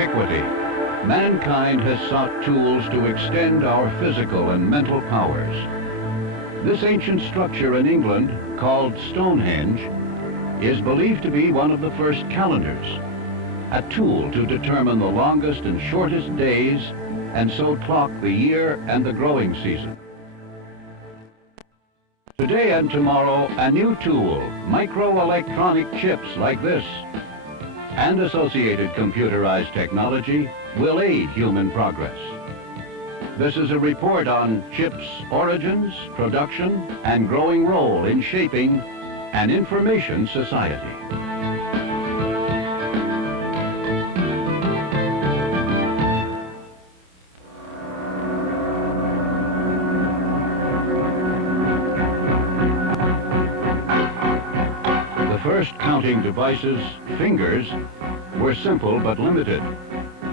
antiquity, mankind has sought tools to extend our physical and mental powers. This ancient structure in England, called Stonehenge, is believed to be one of the first calendars, a tool to determine the longest and shortest days, and so clock the year and the growing season. Today and tomorrow, a new tool, microelectronic chips like this, and associated computerized technology will aid human progress. This is a report on chips' origins, production, and growing role in shaping an information society. The first counting devices, fingers, were simple but limited.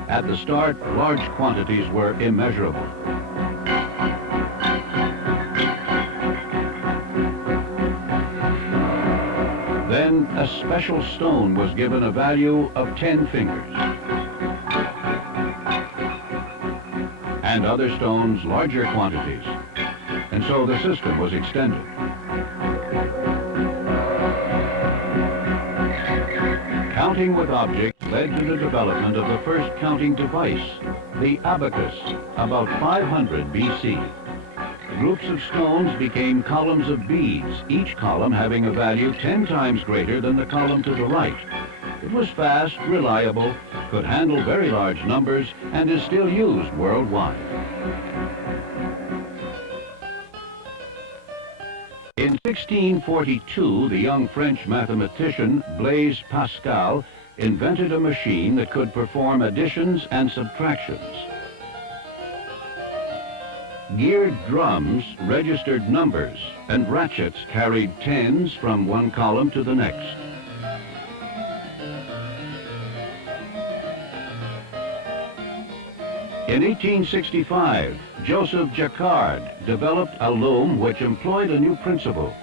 At the start, large quantities were immeasurable. Then a special stone was given a value of 10 fingers. And other stones, larger quantities. And so the system was extended. Counting with objects led to the development of the first counting device, the abacus, about 500 BC. Groups of stones became columns of beads, each column having a value 10 times greater than the column to the right. It was fast, reliable, could handle very large numbers, and is still used worldwide. In 1642, the young French mathematician Blaise Pascal invented a machine that could perform additions and subtractions. Geared drums registered numbers, and ratchets carried tens from one column to the next. In 1865, Joseph Jacquard developed a loom which employed a new principle.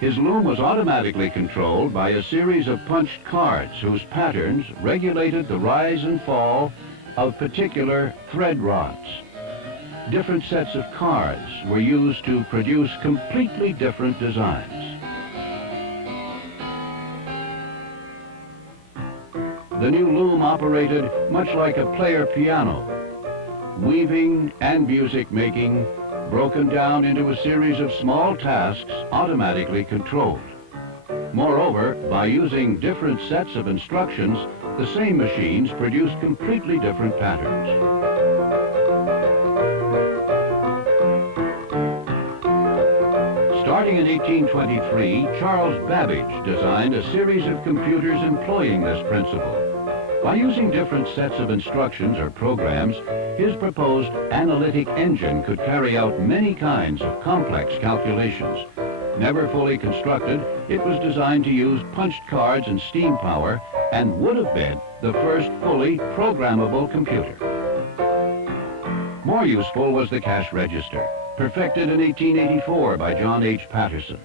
His loom was automatically controlled by a series of punched cards whose patterns regulated the rise and fall of particular thread rods. Different sets of cards were used to produce completely different designs. The new loom operated much like a player piano, weaving and music making broken down into a series of small tasks automatically controlled. Moreover, by using different sets of instructions, the same machines produced completely different patterns. Starting in 1823, Charles Babbage designed a series of computers employing this principle. By using different sets of instructions or programs, his proposed analytic engine could carry out many kinds of complex calculations. Never fully constructed, it was designed to use punched cards and steam power and would have been the first fully programmable computer. More useful was the cash register, perfected in 1884 by John H. Patterson.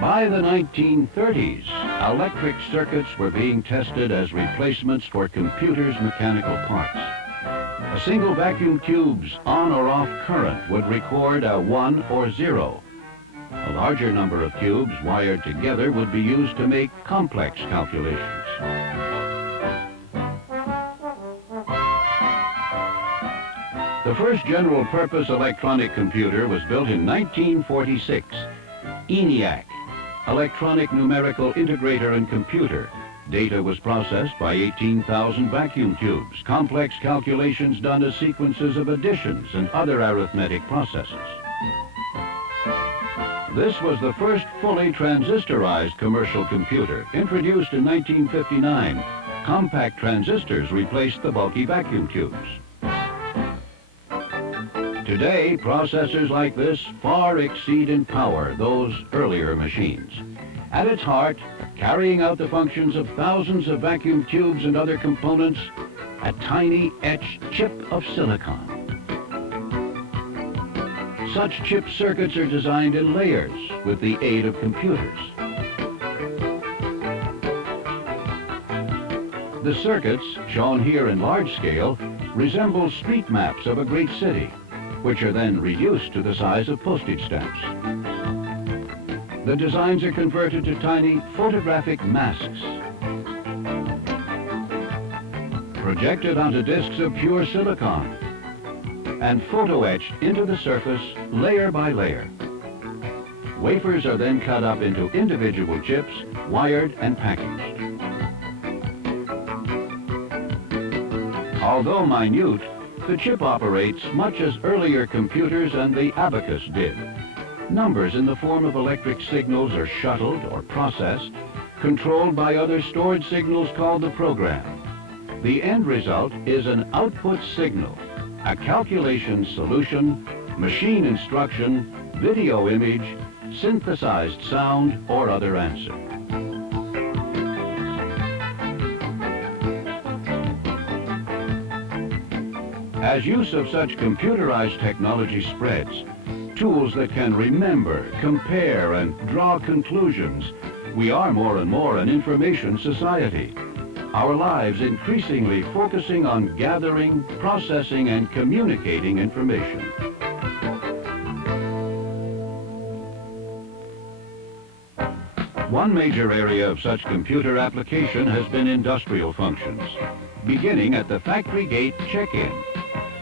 By the 1930s, electric circuits were being tested as replacements for computers' mechanical parts. A single vacuum tube's on or off current would record a 1 or 0. A larger number of tubes wired together would be used to make complex calculations. The first general-purpose electronic computer was built in 1946, ENIAC, Electronic Numerical Integrator and Computer. Data was processed by 18,000 vacuum tubes, complex calculations done as sequences of additions and other arithmetic processes. This was the first fully transistorized commercial computer, introduced in 1959. Compact transistors replaced the bulky vacuum tubes. Today, processors like this far exceed in power those earlier machines. At its heart, carrying out the functions of thousands of vacuum tubes and other components, a tiny etched chip of silicon. Such chip circuits are designed in layers with the aid of computers. The circuits, shown here in large scale, resemble street maps of a great city, which are then reduced to the size of postage stamps. The designs are converted to tiny photographic masks, projected onto discs of pure silicon, and photo-etched into the surface layer by layer. Wafers are then cut up into individual chips, wired and packaged. Although minute, the chip operates much as earlier computers and the abacus did. Numbers in the form of electric signals are shuttled or processed, controlled by other stored signals called the program. The end result is an output signal, a calculation solution, machine instruction, video image, synthesized sound, or other answer. As use of such computerized technology spreads, tools that can remember, compare, and draw conclusions, we are more and more an information society. Our lives increasingly focusing on gathering, processing, and communicating information. One major area of such computer application has been industrial functions, beginning at the factory gate check-in.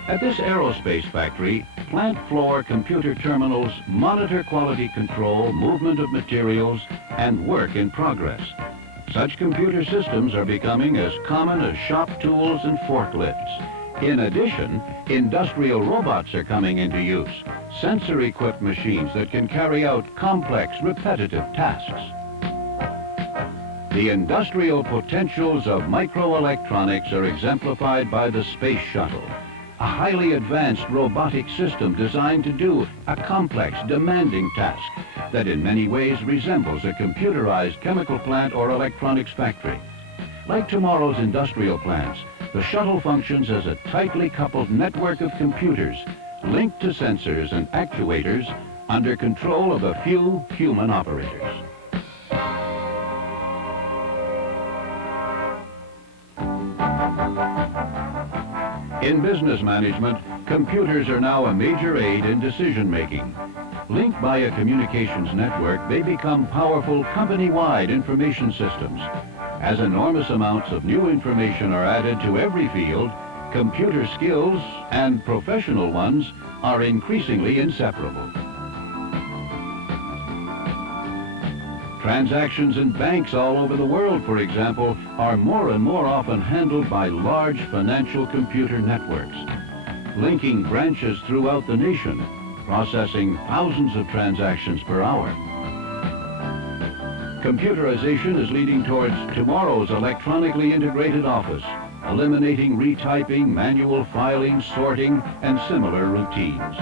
At this aerospace factory, plant floor computer terminals monitor quality control, movement of materials, and work in progress. Such computer systems are becoming as common as shop tools and forklifts. In addition, industrial robots are coming into use, sensor-equipped machines that can carry out complex, repetitive tasks. The industrial potentials of microelectronics are exemplified by the space shuttle, a highly advanced robotic system designed to do a complex, demanding task that in many ways resembles a computerized chemical plant or electronics factory. Like tomorrow's industrial plants, the shuttle functions as a tightly coupled network of computers linked to sensors and actuators under control of a few human operators. In business management, computers are now a major aid in decision-making. Linked by a communications network, they become powerful company-wide information systems. As enormous amounts of new information are added to every field, computer skills, and professional ones, are increasingly inseparable. Transactions in banks all over the world, for example, are more and more often handled by large financial computer networks, linking branches throughout the nation, processing thousands of transactions per hour. Computerization is leading towards tomorrow's electronically integrated office, eliminating retyping, manual filing, sorting, and similar routines.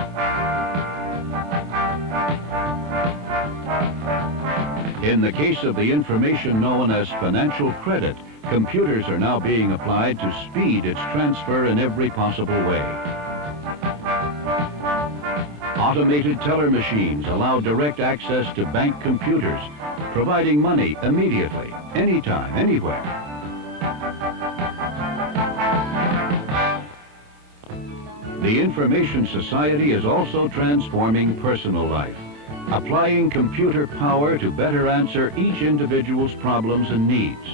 In the case of the information known as financial credit, computers are now being applied to speed its transfer in every possible way. Automated teller machines allow direct access to bank computers, providing money immediately, anytime, anywhere. The information society is also transforming personal life, applying computer power to better answer each individual's problems and needs.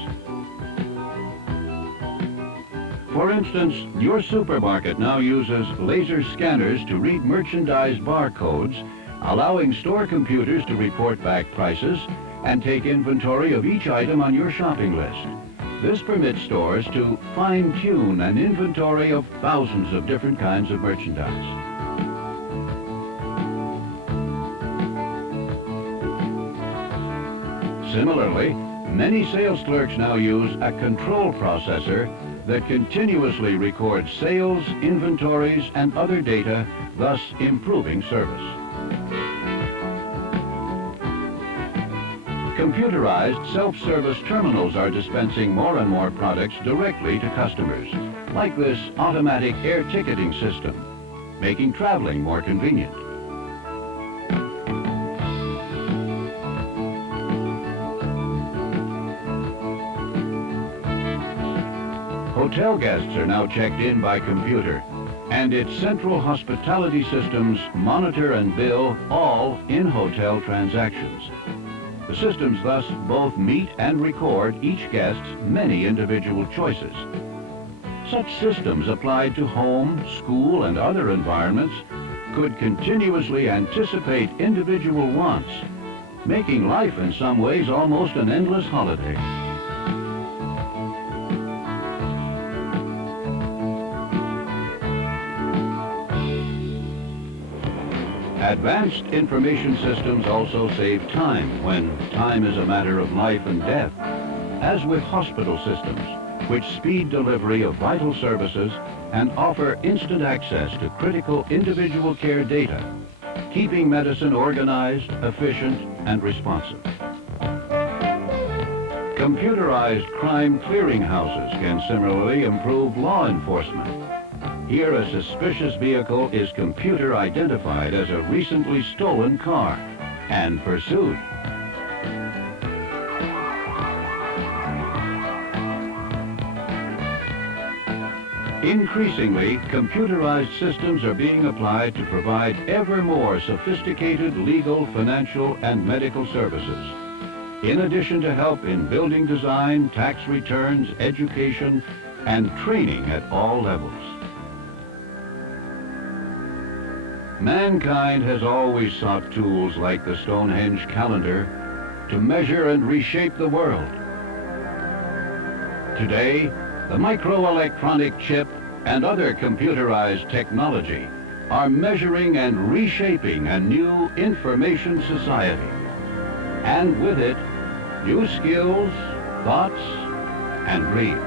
For instance, your supermarket now uses laser scanners to read merchandise barcodes, allowing store computers to report back prices and take inventory of each item on your shopping list. This permits stores to fine-tune an inventory of thousands of different kinds of merchandise. Similarly, many sales clerks now use a control processor that continuously records sales, inventories, and other data, thus improving service. Computerized self-service terminals are dispensing more and more products directly to customers, like this automatic air ticketing system, making traveling more convenient. Hotel guests are now checked in by computer, and its central hospitality systems monitor and bill all in-hotel transactions. The systems thus both meet and record each guest's many individual choices. Such systems applied to home, school, and other environments could continuously anticipate individual wants, making life in some ways almost an endless holiday. Advanced information systems also save time when time is a matter of life and death, as with hospital systems, which speed delivery of vital services and offer instant access to critical individual care data, keeping medicine organized, efficient, and responsive. Computerized crime clearinghouses can similarly improve law enforcement. Here, a suspicious vehicle is computer identified as a recently stolen car and pursued. Increasingly, computerized systems are being applied to provide ever more sophisticated legal, financial, and medical services, in addition to help in building design, tax returns, education, and training at all levels. Mankind has always sought tools like the Stonehenge calendar to measure and reshape the world. Today, the microelectronic chip and other computerized technology are measuring and reshaping a new information society. And with it, new skills, thoughts, and dreams.